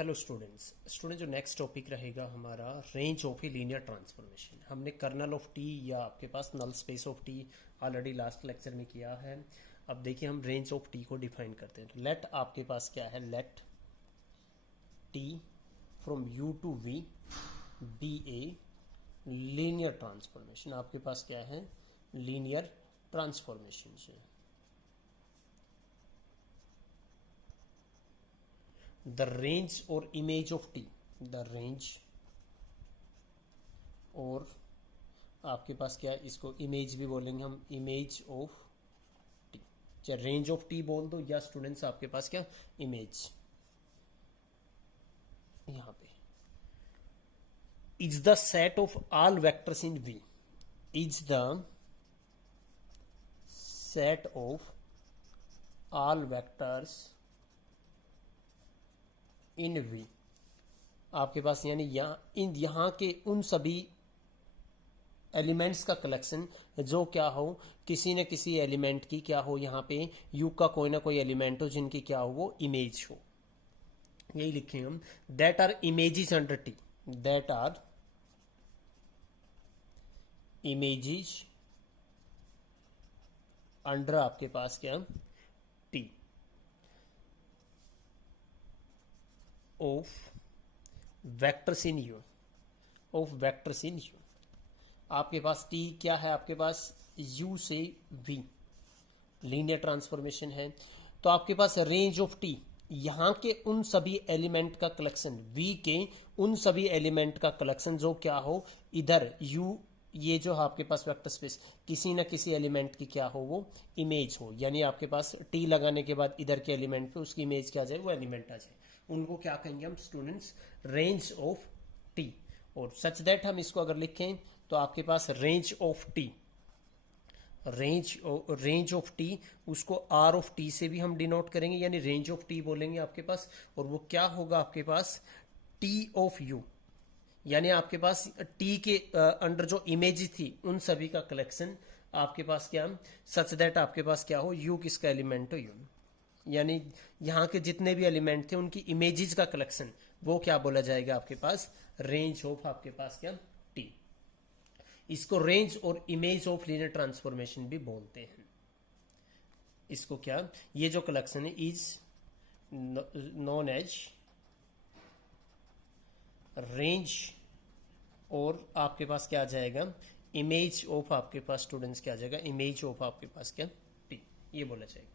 Hello students जो next topic रहेगा हमारा range of a linear transformation. हमने कर्नल ऑफ टी या आपके पास null space of T already last lecture में किया है। अब देखिए हम रेंज ऑफ टी को डिफाइन करते हैं। तो लेट आपके पास क्या है, let T from U to V be a linear transformation. आपके पास क्या है, लीनियर ट्रांसफॉर्मेशन से द रेंज और image of T, the range और आपके पास क्या है, इसको इमेज भी बोलेंगे हम, इमेज ऑफ टी। चाहे रेंज ऑफ टी बोल दो या स्टूडेंट्स आपके पास क्या, इमेज। यहां पे is the set of all vectors in V, is the set of all vectors in V. आपके पास यानी यहां के उन सभी एलिमेंट्स का कलेक्शन जो क्या हो, किसी न किसी एलिमेंट की क्या हो, यहां पे यू का कोई ना कोई एलिमेंट हो जिनकी क्या हो, वो इमेज हो। यही लिखेंगे हम, that are images under T, that are images under आपके पास क्या, T of vectors in U, of vectors in U. आपके पास टी क्या है, आपके पास यू से वी लीनियर ट्रांसफॉर्मेशन है। तो आपके पास रेंज ऑफ टी, यहां के उन सभी एलिमेंट का कलेक्शन, वी के उन सभी एलिमेंट का कलेक्शन जो क्या हो, इधर यू ये जो है आपके पास वेक्टर स्पेस, किसी ना किसी एलिमेंट की क्या हो, वो इमेज हो। यानी आपके पास टी लगाने के बाद इधर के एलिमेंट पे उसकी इमेज क्या आ जाए, वो एलिमेंट आ जाए। उनको क्या कहेंगे हम स्टूडेंट्स, रेंज ऑफ टी। और सच दैट हम इसको अगर लिखें तो आपके पास range of T, range of T उसको आर ऑफ टी से भी हम डिनोट करेंगे, यानी रेंज ऑफ टी बोलेंगे आपके पास। और वो क्या होगा आपके पास, टी ऑफ यू, यानी आपके पास टी के अंडर जो इमेज थी उन सभी का कलेक्शन आपके पास क्या, सच दैट आपके पास क्या हो, यू किसका एलिमेंट हो, यू। यानी यहां के जितने भी एलिमेंट थे उनकी इमेजेस का कलेक्शन, वो क्या बोला जाएगा आपके पास, रेंज ऑफ आपके पास क्या, टी। इसको रेंज और इमेज ऑफ लीनियर ट्रांसफॉर्मेशन भी बोलते हैं। इसको क्या, ये जो कलेक्शन है इज नोन एज रेंज, और आपके पास क्या आ जाएगा, इमेज ऑफ आपके पास स्टूडेंट्स क्या आ जाएगा, इमेज ऑफ आपके पास क्या, टी, ये बोला जाएगा।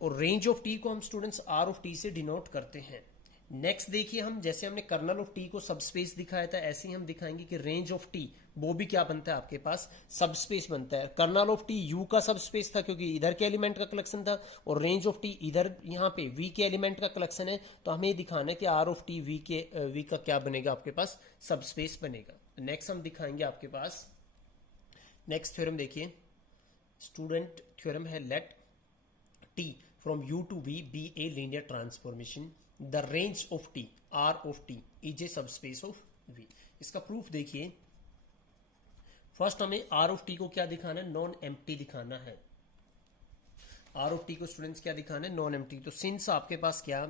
और रेंज ऑफ टी को हम स्टूडेंट्स आर ऑफ टी से डिनोट करते हैं। नेक्स्ट देखिए, हम जैसे हमने कर्नल ऑफ टी को सबस्पेस दिखाया था, ऐसे ही हम दिखाएंगे कि रेंज ऑफ टी वो भी क्या बनता है, आपके पास सबस्पेस बनता है। कर्नल ऑफ टी यू का सबस्पेस था क्योंकि इधर के एलिमेंट का कलेक्शन था, और रेंज ऑफ टी इधर यहाँ पे वी के एलिमेंट का कलेक्शन है। तो हमें दिखाना है कि आर ऑफ टी वी का क्या बनेगा, आपके पास सबस्पेस बनेगा। नेक्स्ट हम दिखाएंगे आपके पास, नेक्स्ट थ्योरम देखिए स्टूडेंट, थ्योरम है let T from U to V be a linear transformation, the range of T R of T is a subspace of V. इसका प्रूफ देखिए, फर्स्ट हमें आर ऑफ टी को क्या दिखाना है, non empty दिखाना है। आर ऑफ टी को स्टूडेंट्स क्या दिखाना है, नॉन एम्प्टी। तो सिंस आपके पास क्या,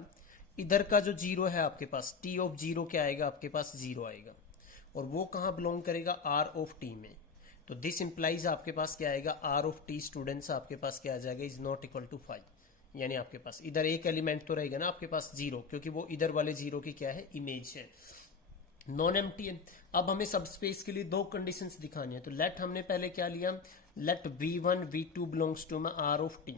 इधर का जो जीरो है आपके पास, टी ऑफ जीरो क्या आएगा, आपके पास जीरो आएगा, और वो कहां बिलोंग करेगा, आर ऑफ टी में। तो दिस इंप्लाइज आपके पास क्या आएगा, आर ऑफ टी स्टूडेंट्स आपके पास क्या आ जाएगा, इज नॉट इक्वल टू 5। यानी आपके पास इधर एक एलिमेंट तो रहेगा ना आपके पास जीरो, क्योंकि वो इधर वाले जीरो की क्या है, इमेज है, नॉन एम्प्टी है। अब हमें सबस्पेस के लिए दो कंडीशंस दिखानी है। तो लेट हमने पहले क्या लिया, let v1 v2 belongs to R of T,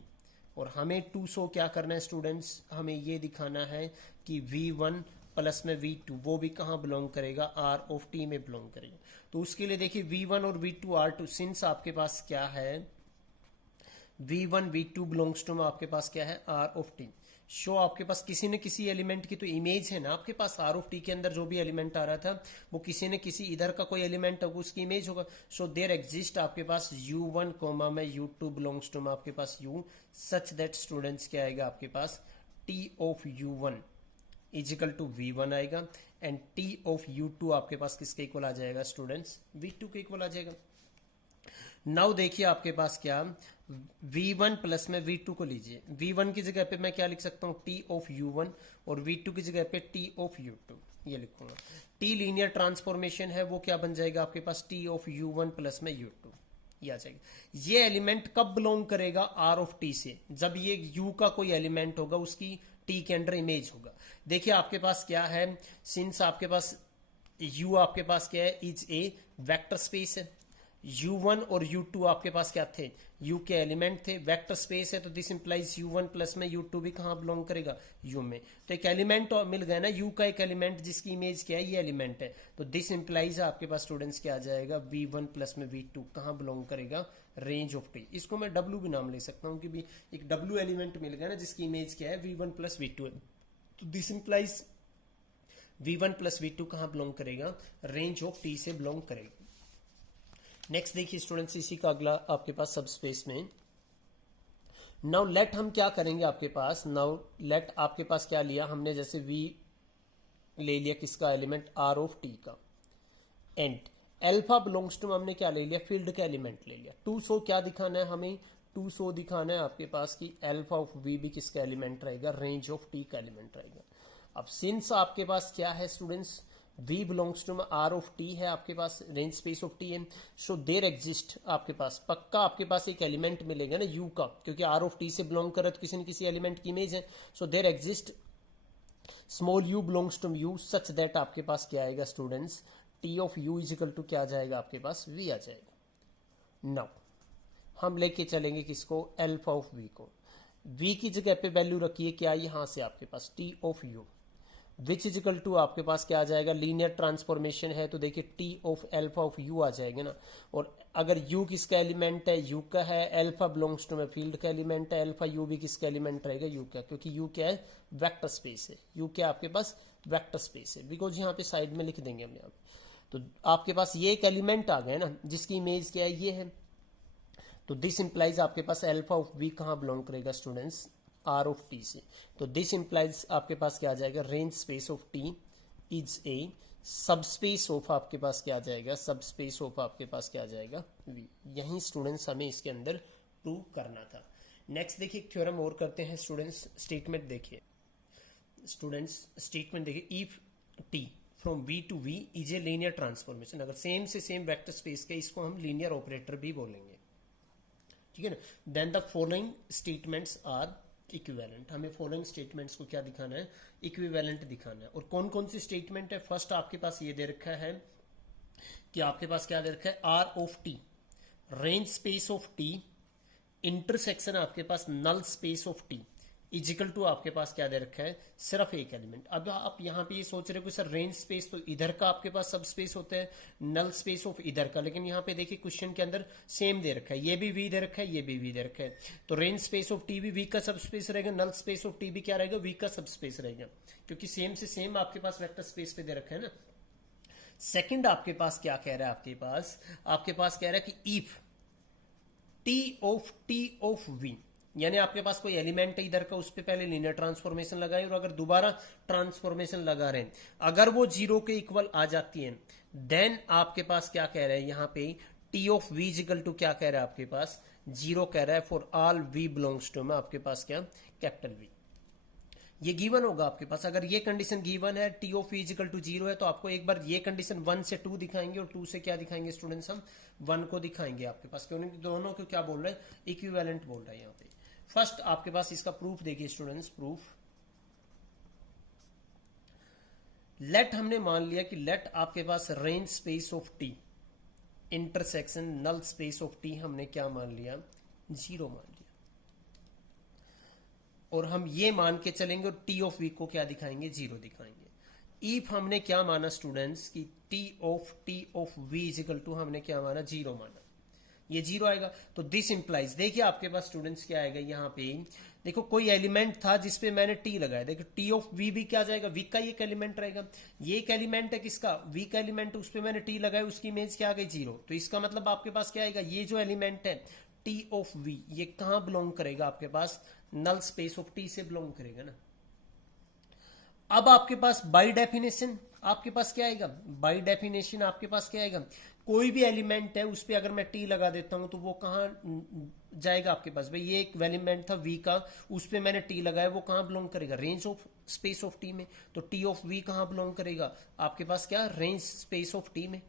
और हमें टू शो क्या करना है स्टूडेंट्स, हमें ये दिखाना है कि v1 प्लस में v2 वो भी कहां बिलोंग करेगा, आर ऑफ टी में बिलोंग करेगा। तो उसके लिए देखिए v1 और v2 r2, सिंस आपके पास क्या है, v1 v2 बिलोंग्स टू में आपके पास क्या है, आर ऑफ टी। शो आपके पास किसी न किसी एलिमेंट की तो इमेज है ना आपके पास, आर ऑफ टी के अंदर जो भी एलिमेंट आ रहा था वो किसी न किसी इधर का कोई एलिमेंट होगा, उसकी इमेज होगा। सो देयर एग्जिस्ट आपके पास u1 कोमा में u2 बिलोंग्स टू में आपके पास u, सच दैट स्टूडेंट्स क्या आएगा आपके पास, t of u1 equal to v1 आएगा, एंड t ऑफ u2 आपके पास किसके इक्वल आ जाएगा स्टूडेंट्स, v2 के इक्वल आ जाएगा। नाउ देखिए आपके पास क्या, V1 प्लस में V2 को लीजिए। V1 की जगह पे मैं क्या लिख सकता हूँ, T ऑफ U1, और V2 की जगह पे T ऑफ U2 ये लिखूंगा। T लीनियर ट्रांसफॉर्मेशन है, वो क्या बन जाएगा आपके पास, T ऑफ U1 प्लस में U2 ये आ जाएगा। ये एलिमेंट कब बिलोंग करेगा, R ऑफ T से, जब ये U का कोई एलिमेंट होगा उसकी T के अंडर इमेज होगा। देखिए आपके पास क्या है, सिंस आपके पास U आपके पास क्या है, इज ए वेक्टर स्पेस है। U1 और U2 आपके पास क्या थे, U के एलिमेंट थे, वेक्टर स्पेस है, तो दिस इंप्लाइज U1 प्लस में U2 भी कहाँ बिलोंग करेगा, U में। तो एक एलिमेंट मिल गया ना, U का एक एलिमेंट जिसकी इमेज क्या है, ये एलिमेंट है, तो दिस इंप्लाइज आपके पास स्टूडेंट्स क्या आ जाएगा, V1 प्लस में V2 कहाँ बिलोंग करेगा, रेंज ऑफ T। इसको मैं W भी नाम ले सकता हूँ कि भी एक W एलिमेंट मिल गया ना जिसकी इमेज क्या है, V1 प्लस V2 है, तो this implies V1 plus V2 कहाँ बिलोंग करेगा, रेंज ऑफ T से बिलोंग करेगा। नेक्स्ट देखिए स्टूडेंट्स, इसी का अगला आपके पास सब स्पेस में, नाउ लेट हम क्या करेंगे आपके पास, नाउ लेट आपके पास क्या लिया हमने, जैसे V ले लिया किसका एलिमेंट, R ऑफ T का, एंड एल्फा बिलोंग्स टू हमने क्या ले लिया, फील्ड का एलिमेंट ले लिया। 200 क्या दिखाना है हमें, 200 दिखाना है आपके पास कि एल्फा ऑफ V भी किसका एलिमेंट रहेगा, रेंज ऑफ T का एलिमेंट रहेगा। अब सिंस आपके पास क्या है students, V belongs to R of T है आपके पास, रेंज स्पेस ऑफ T है, सो देयर एग्जिस्ट आपके पास पक्का आपके पास एक एलिमेंट मिलेगा ना U का, क्योंकि R ऑफ T से बिलोंग कर रहा है तो किसी न किसी एलिमेंट की इमेज है, so there exist small u belongs to U such that आपके पास क्या आएगा students, T of U is equal to क्या आ जाएगा आपके पास, V आ जाएगा। नाउ हम लेके चलेंगे किसको, एल्फा ऑफ V को, V की जगह पे वैल्यू रखिए क्या, यहां से आपके पास T of U which is equal to आपके पास क्या आ जाएगा, लीनियर ट्रांसफॉर्मेशन है तो देखिए T of alpha of U आ जाएगा ना, और अगर U किसका एलिमेंट है, U का है, एल्फा बिलोंग्स टू में फील्ड का एलिमेंट है, एल्फा U भी किसका एलिमेंट रहेगा, U का, क्योंकि U क्या है, वेक्टर स्पेस है, U क्या आपके पास वेक्टर स्पेस है, बिकॉज यहाँ पे साइड में लिख देंगे हम यहाँ पे। तो आपके पास ये एक एलिमेंट आ गया ना जिसकी इमेज क्या है, ये है, तो दिस इंप्लाइज आपके पास एल्फा ऑफ V कहाँ बिलोंग करेगा स्टूडेंट्स, R ऑफ T से, तो दिस इंप्लाइज आपके पास क्या आ जाएगा, range space of T is a सब स्पेस ऑफ आपके पास क्या आ जाएगा, सब स्पेस ऑफ आपके पास क्या आ जाएगा, V। यही स्टूडेंट्स हमें इसके अंदर प्रूव करना था। नेक्स्ट देखिए एक थ्योरम और करते हैं स्टूडेंट्स, स्टेटमेंट देखिए स्टूडेंट्स, स्टेटमेंट देखिए, if T from V to V is a linear transformation, अगर सेम से सेम वेक्टर स्पेस के, इसको हम लीनियर ऑपरेटर भी बोलेंगे, ठीक है ना, then the following statements are equivalent. हमें फॉलोइंग स्टेटमेंट्स को क्या दिखाना है, इक्विवेलेंट दिखाना है। और कौन कौन सी स्टेटमेंट है, फर्स्ट आपके पास ये दे रखा है कि आपके पास क्या दे रखा है, R of T range space of T intersection आपके पास null space of T is equal to आपके पास क्या दे रखा है, सिर्फ एक एलिमेंट। अब आप यहाँ पे ये सोच रहे हो कि सर रेंज स्पेस तो इधर का आपके पास सब स्पेस होता है, नल स्पेस ऑफ इधर का, लेकिन यहाँ पे देखिए क्वेश्चन के अंदर सेम दे रखा है, ये भी V दे रखा है, ये भी V दे रखा है, तो रेंज स्पेस ऑफ T भी V का सब स्पेस रहेगा, नल स्पेस ऑफ T भी क्या रहेगा, V का सब स्पेस रहेगा, क्योंकि सेम से सेम आपके पास वेक्टर स्पेस पे दे रखा है ना। सेकंड आपके पास क्या कह रहा है, आपके पास कह रहा है कि इफ T ऑफ V, यानी आपके पास कोई एलिमेंट है इधर का, उस पे पहले लीनियर ट्रांसफॉर्मेशन लगाएं, और अगर दोबारा ट्रांसफॉर्मेशन लगा रहे हैं, अगर वो जीरो के इक्वल आ जाती है, देन आपके पास क्या कह रहे हैं यहाँ पे, T of V equal to क्या कह रहा है आपके पास, जीरो कह रहा है for all V belongs to में आपके पास क्या, कैपिटल V। ये गिवन होगा आपके पास, अगर ये कंडीशन गिवन है, T of V equal to zero है, तो आपको एक बार ये कंडीशन 1 से 2 दिखाएंगे, और 2 से क्या दिखाएंगे स्टूडेंट्स, हम 1 को दिखाएंगे आपके पास, क्योंकि दोनों को क्या बोल रहे हैं, इक्विवेलेंट बोल रहा है यहाँ पे। फर्स्ट आपके पास इसका प्रूफ देखिए स्टूडेंट्स, प्रूफ लेट हमने मान लिया कि लेट आपके पास range space of T intersection null space of T हमने क्या मान लिया, जीरो मान लिया, और हम ये मान के चलेंगे और T ऑफ V को क्या दिखाएंगे, जीरो दिखाएंगे। इफ हमने क्या माना स्टूडेंट्स कि T of V is equal to हमने क्या माना, जीरो माना, ये जीरो आएगा, तो दिस इंप्लाइज, देखिए आपके पास स्टूडेंट्स क्या आएगा यहाँ पे, देखो कोई एलिमेंट था जिसपे मैंने T लगाया, देखो T ऑफ V भी क्या जाएगा, V का एक एलिमेंट रहेगा, ये एक एलिमेंट है किसका, V का एलिमेंट, उस पे मैंने T लगाया, उसकी इमेज क्या आ गई, जीरो, तो इसका मतलब आपके पास क्या आएगा, ये जो एलिमेंट है T ऑफ V, ये कहां बिलोंग करेगा आपके पास, नल स्पेस ऑफ T से बिलोंग करेगा ना। अब आपके पास बाय डेफिनेशन आपके पास क्या आएगा, बाय डेफिनेशन आपके पास क्या आएगा, कोई भी एलिमेंट है उस पर अगर मैं टी लगा देता हूं तो वो कहाँ जाएगा आपके पास? भाई ये एक एलिमेंट था वी का, उस पर मैंने टी लगाया, वो कहाँ बिलोंग करेगा? Range of space of T में। तो टी ऑफ वी कहाँ बिलोंग करेगा आपके पास? क्या? रेंज स्पेस ऑफ टी में।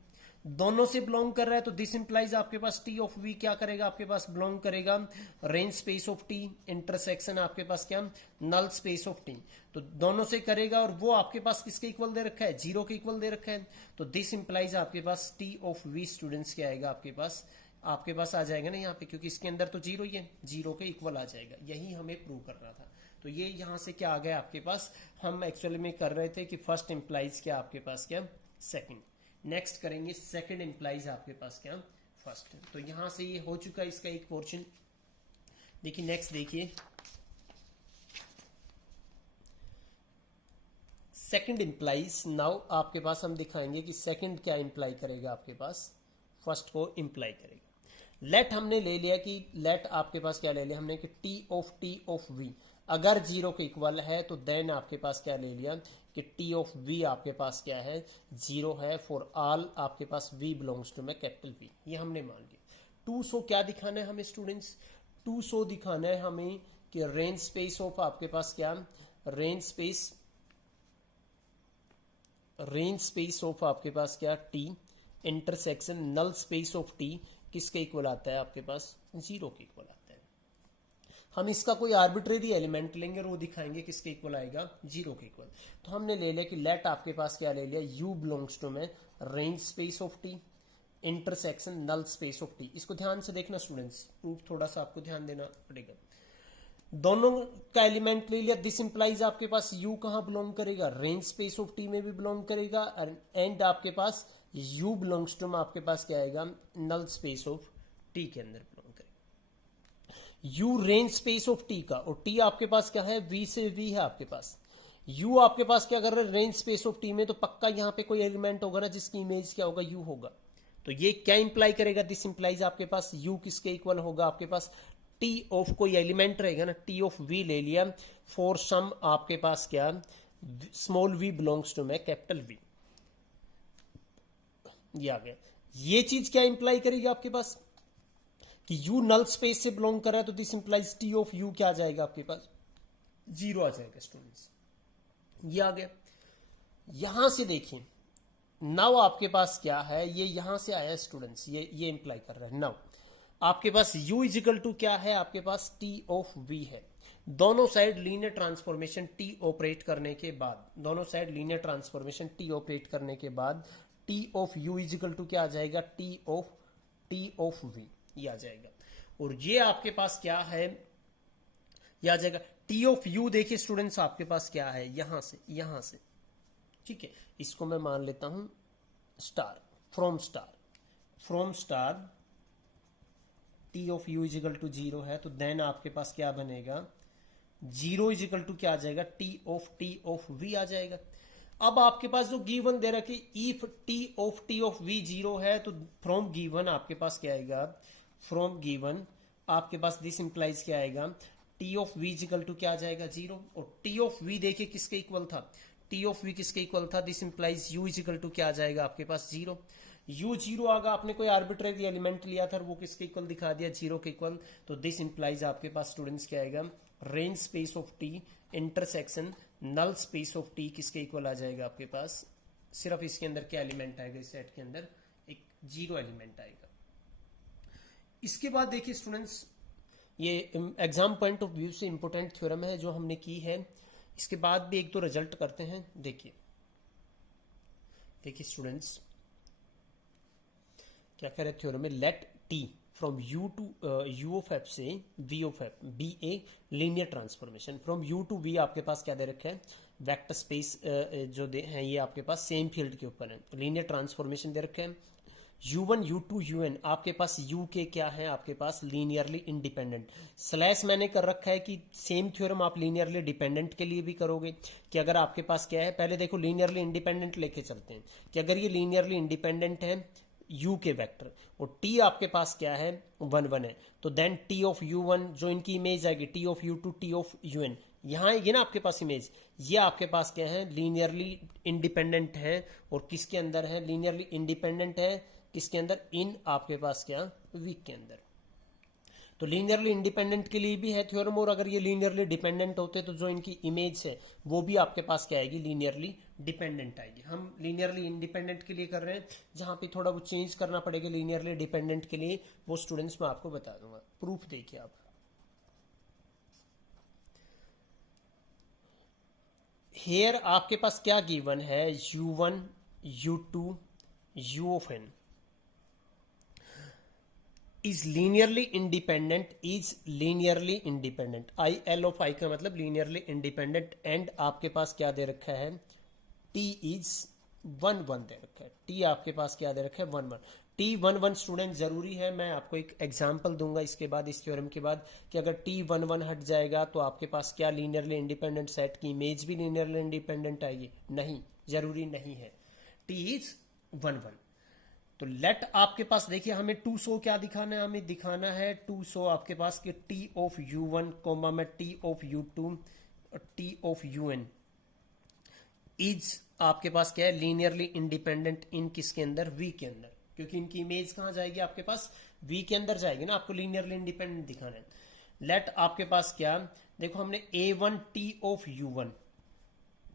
दोनों से बिलोंग कर रहा है तो दिस इंप्लाइज आपके पास टी ऑफ वी क्या करेगा आपके पास? बिलोंग करेगा range space of T, intersection आपके पास क्या? Null space of T. तो दोनों से करेगा और वो आपके पास किसके इक्वल दे रखा है? जीरो के इक्वल दे रखा है। तो दिस इंप्लाइज आपके पास टी ऑफ वी स्टूडेंट्स क्या आएगा आपके पास? आपके पास आ जाएगा ना यहाँ पे, क्योंकि इसके अंदर तो जीरो ही है, जीरो के इक्वल आ जाएगा। यही हमें प्रूव करना था। तो ये यहाँ से क्या आ गया आपके पास? हम एक्चुअली में कर रहे थे कि फर्स्ट इंप्लाइज क्या आपके पास क्या? सेकंड। नेक्स्ट करेंगे सेकंड इंप्लाइज आपके पास क्या? फर्स्ट। तो यहां से ये हो चुका है इसका एक पोर्शन। देखिए नेक्स्ट देखिए, सेकंड इंप्लाइज। नाउ आपके पास हम दिखाएंगे कि सेकंड क्या इंप्लाई करेगा आपके पास, फर्स्ट को इंप्लाई करेगा। लेट हमने ले लिया कि लेट आपके पास क्या ले लिया हमने कि टी ऑफ वी अगर जीरो के इक्वल है तो देन आपके पास क्या ले लिया कि टी ऑफ वी आपके पास क्या है? जीरो है फॉर ऑल आपके पास वी बिलोंग्स टू में कैपिटल वी। ये हमने मान लिया। 200 क्या दिखाना है हमें स्टूडेंट्स? 200 दिखाना है हमें कि रेंज स्पेस ऑफ आपके पास क्या? रेंज स्पेस ऑफ आपके पास क्या? T intersection null space of T किसके इक्वल आता है आपके पास? जीरो के इक्वल आता है। हम इसका कोई आर्बिट्रेरी एलिमेंट लेंगे और वो दिखाएंगे किसके इक्वल आएगा? जीरो के इक्वल। तो हमने ले लिया कि लेट आपके पास क्या ले लिया? यू बिलोंग्स टू में range space of T intersection null space of T. इसको ध्यान से देखना स्टूडेंट्स, थोड़ा सा आपको ध्यान देना पड़ेगा। दोनों का एलिमेंट ले लिया, दिस इंप्लाइज आपके पास यू कहां बिलोंग करेगा? रेंज स्पेस ऑफ टी में भी बिलोंग करेगा। एंड आपके पास यू बिलोंग्स टू में आपके पास क्या आएगा? नल स्पेस ऑफ टी के अंदर बिलोंग करेगा। You range space of T का, और टी आपके पास क्या है? वी से वी है आपके पास। यू आपके पास क्या कर रहा है? रेंज स्पेस ऑफ टी में, तो पक्का यहां पे कोई एलिमेंट होगा ना जिसकी इमेज क्या होगा? यू होगा। तो ये क्या इंप्लाई करेगा? दिस इंप्लाइज आपके पास यू किसके इक्वल होगा आपके पास? टी ऑफ कोई एलिमेंट रहेगा ना, टी ऑफ वी ले लिया फॉर सम आपके पास क्या? स्मॉल वी बिलोंग्स टू में कैपिटल वी। ये आ गया। ये चीज क्या इंप्लाई करेगी आपके पास कि यू नल स्पेस से बिलोंग कर रहा है, तो this implies T of you क्या आ जाएगा आपके पास? जीरो आ जाएगा स्टूडेंट्स। ये आ गया। यहां से देखिए, नाउ आपके पास क्या है? ये यहां से आया स्टूडेंट्स, ये इंप्लाई कर रहा है। नाउ आपके पास u इजिकल टू क्या है आपके पास? t ऑफ v है। दोनों side linear transformation t operate करने के बाद, दोनों side linear transformation t operate करने के बाद t of u equal to क्या आ जाएगा? t ऑफ v ये आ जाएगा। और ये आपके पास क्या है? ये आ जाएगा t ऑफ u। देखिए स्टूडेंट्स आपके पास क्या है? यहां से ठीक है, इसको मैं मान लेता हूं star, from star T of U equal to zero है, तो देन आपके पास क्या बनेगा? जीरो इजिकल टू क्या आ जाएगा? टी ऑफ वी आ जाएगा। अब आपके पास जो गिवन दे रखी, if T of we zero है, तो फ्रॉम गिवन आपके पास क्या आएगा? फ्रॉम गिवन आपके पास दिस इंप्लाइज क्या आएगा? T of V equal to क्या आ जाएगा? जीरो। और टी ऑफ वी देखिए किसके इक्वल था? टी ऑफ वी किसके इक्वल था? This implies U equal to क्या आ जाएगा आपके पास? जीरो। यू जीरो आगा, आपने कोई आर्बिट्रेरी एलिमेंट लिया था, वो किसके इक्वल दिखा दिया? जीरो के इक्वल। तो दिस इंप्लाइज आपके पास स्टूडेंट्स क्या आएगा? Range space of T intersection null space of T किसके इक्वल आ जाएगा आपके पास? सिर्फ इसके अंदर क्या एलिमेंट आएगा? इस सेट के अंदर एक जीरो एलिमेंट आएगा। इसके बाद देखिए स्टूडेंट्स, ये एग्जाम पॉइंट ऑफ व्यू से इंपोर्टेंट थ्योरम है जो हमने की है। इसके बाद भी एक दो रिजल्ट करते हैं। देखिए स्टूडेंट्स क्या कह रहे थ्योरम में? Let T from U to U of F से V of F be a linear transformation. From U to V आपके पास क्या दे रखा है? वेक्टर स्पेस जो दे हैं ये आपके पास सेम फील्ड के ऊपर है। लीनियर ट्रांसफॉर्मेशन दे रखा है। u1 u2 un आपके पास u के क्या है आपके पास? Linearly independent. स्लैश मैंने कर रखा है कि सेम थ्योरम आप लीनियरली डिपेंडेंट के लिए भी करोगे कि अगर आपके पास क्या है, पहले देखो लीनियरली इंडिपेंडेंट लेके चलते हैं कि अगर ये लीनियरली इंडिपेंडेंट है u के वेक्टर और t आपके पास क्या है? 1 1 है, तो देन t ऑफ u1 जो इनकी इमेज आएगी t of u2 t of un, यहाँ ये ना आपके पास इमेज, ये आपके पास क्या है? लीनियरली इंडिपेंडेंट है। और किसके अंदर है? लीनियरली इंडिपेंडेंट है किसके अंदर, इन आपके पास क्या, वीक के अंदर। तो लीनियरली इंडिपेंडेंट के लिए भी है थ्योरम, और अगर ये लीनियरली डिपेंडेंट होते तो जो इनकी इमेज है वो भी आपके पास क्या आएगी, लीनियरली डिपेंडेंट आएगी। हम लीनियरली इंडिपेंडेंट के लिए कर रहे हैं, जहां पे थोड़ा वो चेंज करना पड़ेगा लीनियरली डिपेंडेंट के लिए, वो स्टूडेंट्स मैं आपको बता दूंगा। प्रूफ देखिए आप, हेयर आपके पास क्या गिवन है, u1 u2 u of n is linearly independent, is linearly independent, I L of I का मतलब लीनियरली इंडिपेंडेंट, एंड आपके पास क्या दे रखा है, टी इज 1 1 दे रखा है, टी आपके पास क्या दे रखा है, 1 1, टी 1 1 स्टूडेंट जरूरी है। मैं आपको एक एग्जांपल दूंगा इसके बाद, इस थ्योरम के बाद, कि अगर टी 1 1 हट जाएगा तो आपके पास क्या लीनियरली इंडिपेंडेंट सेट की इमेज भी लीनियरली इंडिपेंडेंट आएगी, नहीं, जरूरी नहीं है, टी इज 1 1। तो लेट आपके पास देखिए हमें 200 क्या दिखाना है, हमें दिखाना है 200 आपके पास कि टी ऑफ u1 कोमा में T of u2 T of un is आपके पास क्या है, लीनियरली इंडिपेंडेंट इन किसके अंदर, v के अंदर, क्योंकि इनकी इमेज कहां जाएगी आपके पास, v के अंदर जाएगी ना, आपको लीनियरली इंडिपेंडेंट दिखाना है। लेट आपके पास क्या, देखो हमने a1 T of u1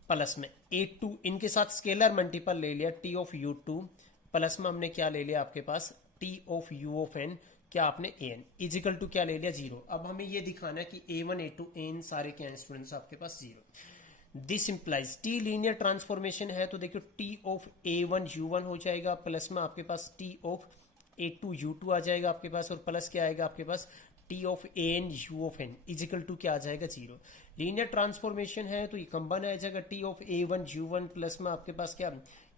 plus में a2, इनके साथ स्केलर मल्टीपल ले लिया, टी ऑफ u2 प्लस में हमने क्या ले लिया आपके पास, T of u of n, क्या आपने an इजिकल टू क्या ले लिया, 0। अब हमें ये दिखाना है कि a1 a2 an सारे क्या हैं स्टूडेंट्स आपके पास 0। This implies T linear transformation है, तो देखो टी ऑफ a1 u1 हो जाएगा, प्लस में आपके पास टी ऑफ a2 u2 आ जाएगा आपके पास, और प्लस क्या आएगा आपके पास, T of an u of n is equal to क्या आ जाएगा, 0। लीनियर ट्रांसफॉर्मेशन है तो ये कंबाइन आ जाएगा, T of a1 u1 plus में आपके पास क्या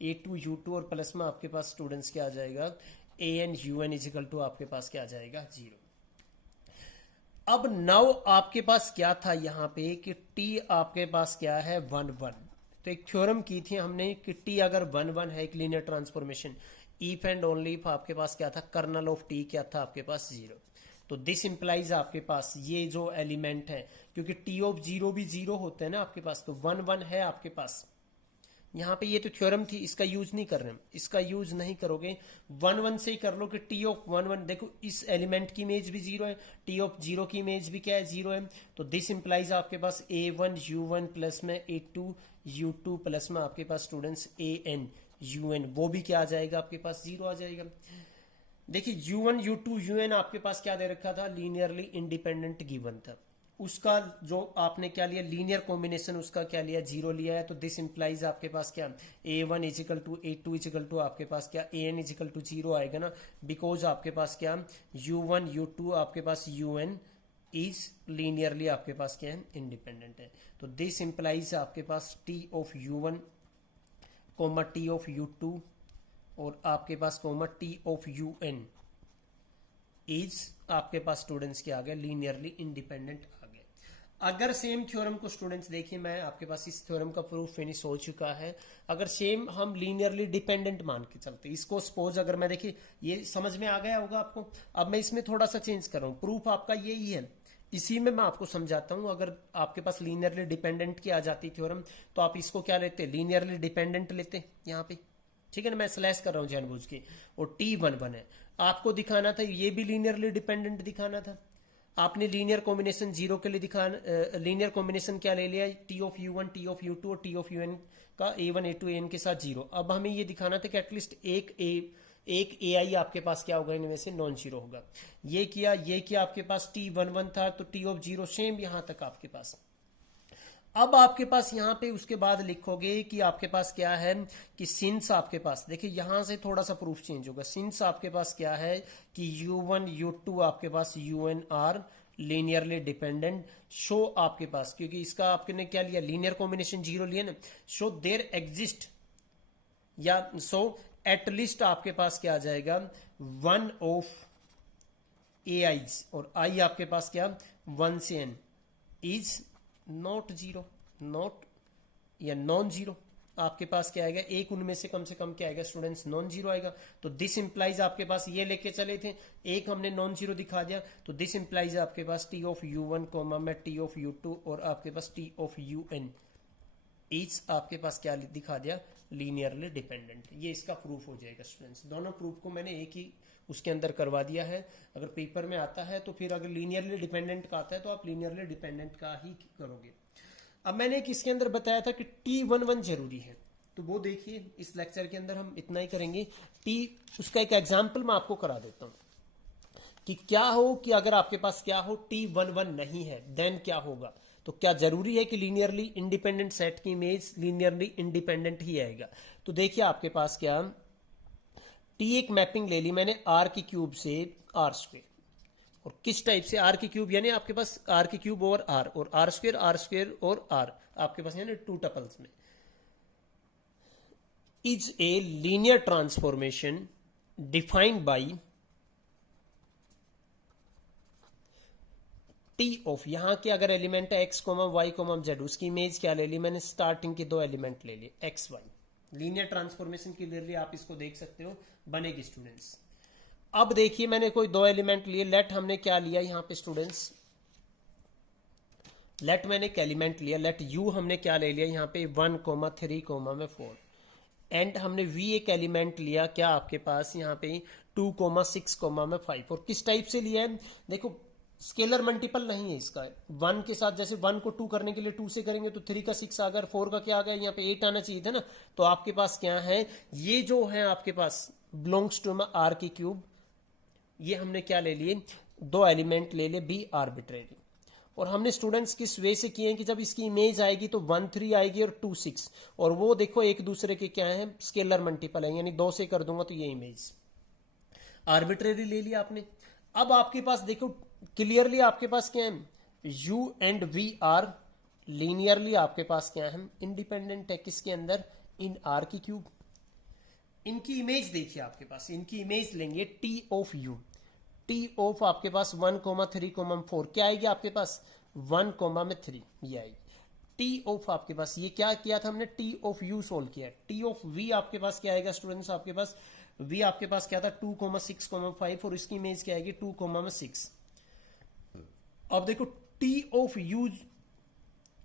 a2 u2, और प्लस में आपके पास स्टूडेंट्स क्या आ जाएगा, an un इजिकल टू आपके पास क्या आ जाएगा, 0। अब नाउ आपके पास क्या था यहाँ पे कि t आपके पास क्या है, 1 1। तो एक थ्योरम की थी हमने कि t अगर 1 1 है एक linear transformation, if and only if आपके पास क्या था, कर्नल ऑफ t क्या था आपके पास, 0। तो दिस इंप्लाइज आपके पास ये जो एलिमेंट है, क्योंकि टी ऑफ 0 भी 0 होते हैं ना आपके पास, तो 1 1 है आपके पास। यहाँ पे ये तो थ्योरम थी, इसका यूज नहीं कर रहे हैं, इसका यूज नहीं करोगे, 1 1 से ही कर लो कि टी ऑफ 1 1, देखो इस एलिमेंट की इमेज भी 0 है, टी ऑफ 0 की इमेज भी क्या है, 0 है। तो दिस इंप्लाइज आपके पास a1 u1 प्लस में a2 u2 प्लस में आपके पास स्टूडेंट्स an un, वो भी क्या आ जाएगा आपके पास, 0 आ जाएगा। देखिए u1 u2 un आपके पास क्या दे रखा था, लीनियरली इंडिपेंडेंट गिवन था, उसका जो आपने क्या लिया, लीनियर कॉम्बिनेशन उसका क्या लिया, 0 लिया है। तो दिस इंप्लाइज आपके पास क्या, a1 is equal to a2 is equal to आपके पास क्या, an इजिकल टू 0 आएगा ना, बिकॉज आपके पास क्या, u1 u2 आपके पास un इज लीनियरली आपके पास क्या है, इंडिपेंडेंट है। तो दिस इंप्लाइज आपके पास t of u1 comma t of u2 और आपके पास comma t of un is आपके पास स्टूडेंट्स क्या आ गया, लीनियरली इंडिपेंडेंट आ गया। अगर सेम थ्योरम को स्टूडेंट्स देखिए, मैं आपके पास इस थ्योरम का प्रूफ फिनिश हो चुका है, अगर सेम हम लीनियरली डिपेंडेंट मान के चलते, इसको सपोज अगर मैं देखिए, ये समझ में आ गया होगा आपको। अब मैं इसमें थोड़ा सा चेंज कर रहा हूं, प्रूफ आपका यही है, इसी में मैं आपको समझाता हूं। अगर आपके पास लीनियरली डिपेंडेंट की आ जाती थ्योरम, तो आप इसको क्या लेते, लीनियरली डिपेंडेंट लेते यहाँ पे, ठीक है ना, मैं स्लैश कर रहा हूं जानबूझ के, और टी 1 1 है, आपको दिखाना था ये भी लीनियरली डिपेंडेंट दिखाना था, आपने लीनियर कॉम्बिनेशन 0 के लिए दिखाना, लीनियर कॉम्बिनेशन क्या ले लिया, T of u1 T of u2 और टी ऑफ un का a1 a2 an के साथ 0। अब हमें ये दिखाना था कि एटलीस्ट एक ai आपके पास क्या होगा, इनमें से नॉन जीरो होगा। ये किया आपके पास t 1 1 था, तो t ऑफ 0 सेम यहां तक आपके पास। अब आपके पास यहां पे उसके बाद लिखोगे कि आपके पास क्या है कि सिंस आपके पास, देखिए यहां से थोड़ा सा प्रूफ चेंज होगा, सिंस आपके पास क्या है कि u1 u2 आपके पास un are linearly dependent, show आपके पास, क्योंकि इसका आपने क्या लिया, लीनियर कॉम्बिनेशन 0 लिया ना, शो देयर एग्जिस्ट, या सो एटलीस्ट आपके पास क्या आ जाएगा, 1 ऑफ ai's, और i आपके पास क्या 1 से n इज नॉट 0, नॉट या नॉन जीरो, आपके पास क्या आएगा, एक उनमें से कम क्या आएगा स्टूडेंट्स, नॉन जीरो आएगा। तो दिस इंप्लाइज आपके पास ये लेके चले थे, एक हमने नॉन जीरो दिखा दिया, तो दिस इंप्लाइज आपके पास टी ऑफ u1 कोमा में टी ऑफ u2 और आपके पास टी ऑफ un इच आपके पास क्या दिखा दिया, लीनियरली डिपेंडेंट। ये इसका प्रूफ हो जाएगा स्टूडेंट्स। दोनों प्रूफ को मैंने एक ही उसके अंदर करवा दिया है। अगर पेपर में आता है तो फिर अगर लीनियरली डिपेंडेंट का आता है तो आप लीनियरली डिपेंडेंट का ही करोगे। अब मैंने एक इसके अंदर बताया था कि T11 जरूरी है, तो वो देखिए इस लेक्चर के अंदर हम इतना ही करेंगे। उसका एक एग्जाम्पल मैं आपको करा देता हूं कि क्या हो कि अगर आपके पास क्या हो T11 नहीं है देन क्या होगा। तो क्या जरूरी है कि लीनियरली इंडिपेंडेंट सेट की इमेज लीनियरली इंडिपेंडेंट ही आएगा। तो देखिए आपके पास क्या T एक मैपिंग ले ली मैंने R की क्यूब से R स्क्वायर, और किस टाइप से R की क्यूब, यानी आपके पास R की क्यूब ओवर R और R स्क्वायर और R आपके पास यानी टू टपल्स में, is a linear transformation defined by T of, यहां के अगर एलिमेंट है x, y, z, उसकी इमेज क्या ले ली मैंने, स्टार्टिंग के दो एलिमेंट ले लिए x, y। Linear transformation clearly आप इसको देख सकते हो बनेगी स्टूडेंट्स। अब देखिए मैंने कोई दो एलिमेंट लिए, लेट हमने क्या लिया यहां पे स्टूडेंट्स, लेट मैंने एक एलिमेंट लिया, लेट u हमने क्या ले लिया यहां पे 1, 3, 4, एंड हमने v एक एलिमेंट लिया क्या आपके पास यहां पे 2, 6, 5। और किस टाइप से लिया है, देखो स्केलर मल्टीपल नहीं है इसका। 1 के साथ जैसे 1 को 2 करने के लिए 2 से करेंगे तो 3 का 6 आ गया, 4 का क्या आ गया, यहाँ पे 8 आना चाहिए था ना। तो आपके पास क्या है, ये जो है आपके पास बिलोंग्स टू R की क्यूब, ये हमने क्या ले लिए, दो एलिमेंट ले लिए बी आर्बिट्रेरी। और हमने स्टूडेंट्स किस वे से किए हैं कि जब इसकी इमेज आएगी तो 1, 3 आएगी और 2, 6, और वो देखो एक दूसरे के क्या है, स्केलर मल्टीपल है, यानी 2 से कर दूंगा तो ये इमेज आर्बिट्रेरी ले लिया आपने। अब आपके पास देखो क्लियरली आपके पास क्या है, u and v are linearly आपके पास क्या है, इंडिपेंडेंट है किसके अंदर, इन R की क्यूब। इनकी इमेज देखिए आपके पास, इनकी इमेज लेंगे T of u, T of आपके पास 1, 3, 4 क्या आएगी आपके पास 1, 3 ये आएगी। T ऑफ आपके पास ये क्या किया था हमने, T ऑफ u सोल्व किया। T ऑफ v आपके पास क्या आएगा स्टूडेंट्स, आपके पास v आपके पास क्या था 2, 6, 5 और इसकी इमेज क्या आएगी 2, 6। अब देखो T ऑफ u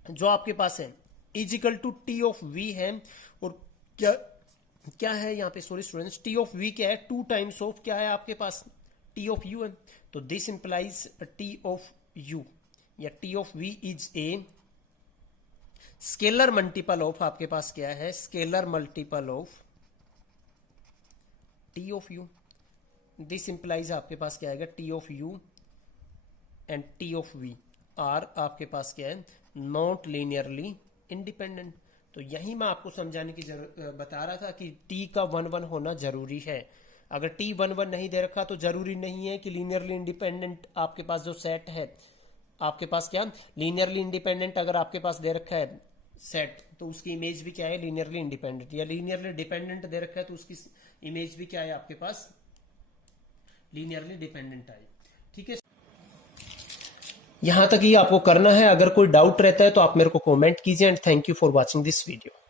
जो आपके पास है is equal to T of v है, और क्या क्या है यहाँ पे, sorry students, T of v क्या है 2 टाइम्स ऑफ क्या है आपके पास T ऑफ u है। तो this implies T of u या T of v is a scalar multiple of आपके पास क्या है, scalar multiple of T of u। This implies आपके पास क्या आएगा, T of u and T of v are आपके पास क्या है, नॉट लीनियरली इंडिपेंडेंट। तो यही मैं आपको समझाने की बता रहा था कि T का 1, 1 होना जरूरी है। अगर T 1, 1 नहीं दे रखा तो जरूरी नहीं है कि लीनियरली इंडिपेंडेंट आपके पास जो सेट है, आपके पास क्या लीनियरली इंडिपेंडेंट अगर आपके पास दे रखा है सेट, तो उसकी इमेज भी क्या है लीनियरली इंडिपेंडेंट, या लीनियरली डिपेंडेंट दे रखा है तो उसकी इमेज भी क्या है आपके पास लीनियरली डिपेंडेंट आए। ठीक है, यहां तक ही आपको करना है। अगर कोई डाउट रहता है तो आप मेरे को कमेंट कीजिए। And thank you for watching this video.